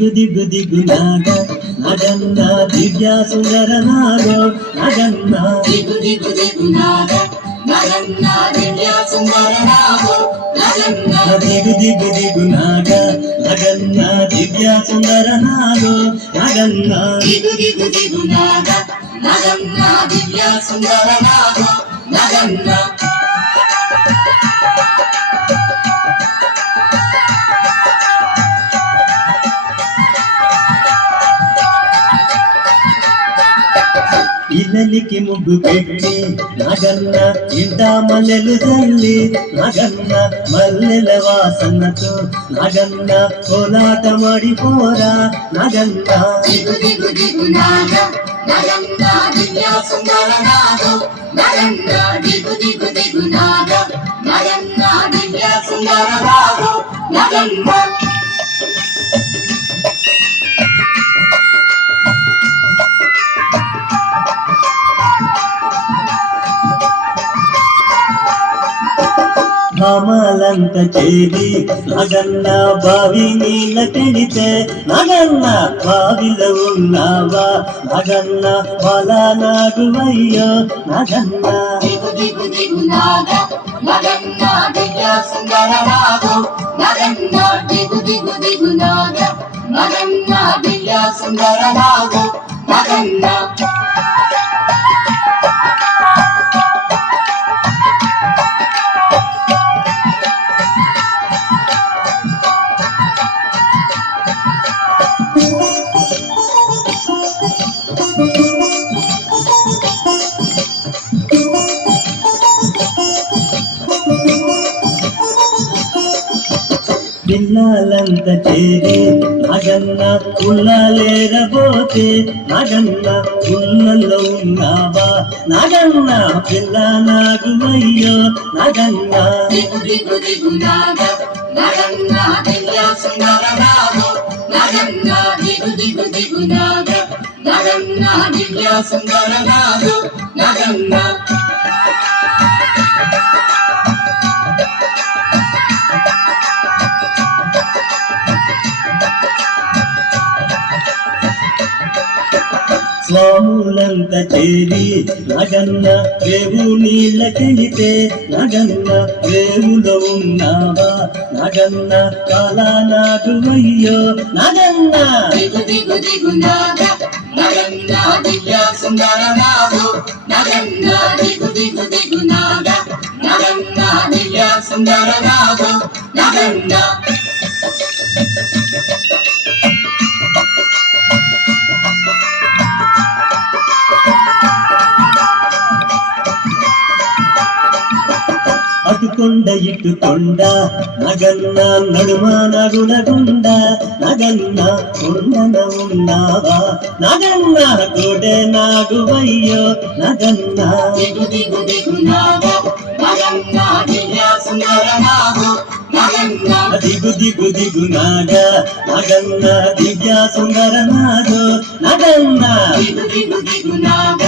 దిగు దిగు దిగు నాగ నగన్న దివ్య సుందర నాగో నగన్న దిగు దిగు దిగు నాగ నగన్న దివ్య సుందర నాగో నగన్న దిగు దిగు దిగు నాగ నగన్న దివ్య సుందర నాగో నగన్న దిగు దిగు దిగు నాగ నగన్న దివ్య సుందర నాగో నగన్న ఇల్లలికి ముగ్గు పెట్టి నగన్న ఇంట మల్లెలు చల్లి నగన్న మల్లెల వాసనతో నగన్న కోలాట మాడిపోరా నగన్న దిగు దిగు దిగు నాగ నగన్న దివ్య సుందర నాగో నగన్న దిగు దిగు దిగు నాగ నగన్న దివ్య సుందర నాగో నగన్న భామాలంత చేరి నగన్న బావి నీళ్ళ కెడితే నగన్న బావిలో ఉన్నావా నగన్న బలనాగువయ్యో నగన్న దిగు దిగు దిగు నాగ నగన్న దివ్య సుందర నాగో నగన్న దిగు దిగు దిగు నాగ నగన్న దివ్య సుందర నాగో నగన్న పిల్లలంత చేరి నగన్న ఉల్లలేరబోతే నగన్న ఉల్లలో ఉన్నావా నగన్న పిల్ల నాగువయ్యో నగన్న దిగు దిగు దిగు నాగ నగన్న దివ్య సుందర నాగో నగన్న దిగు దిగు దిగు నాగ నగన్న దివ్య సుందర నాగో నగన్న స్వాములంత చేరి నగన్న రేవు నీళ్ళ కెళితే నగన్న రేవులో ఉన్నావా నగన్న కాలానాగువయ్యో నగన్న దిగు దిగు దిగు నాగ నగన్న దివ్య సుందర నాగో నగన్న దిగు దిగు దిగు నాగ నగన్న దివ్య సుందర నాగో నగన్న అటు కొండ ఇటు కొండ నగన్న నడుమ నగునగుండ నగన్న కొండన ఉన్నావా నగన్న కోడే నాగువయ్యో నగన్న దిగు దిగు దిగు నాగ నగన్న దివ్య సుందర నాగో నగన్న దిగు దిగు దిగు నాగ నగన్న దివ్య సుందర నాగో నగన్న దిగు దిగు దిగు నాగ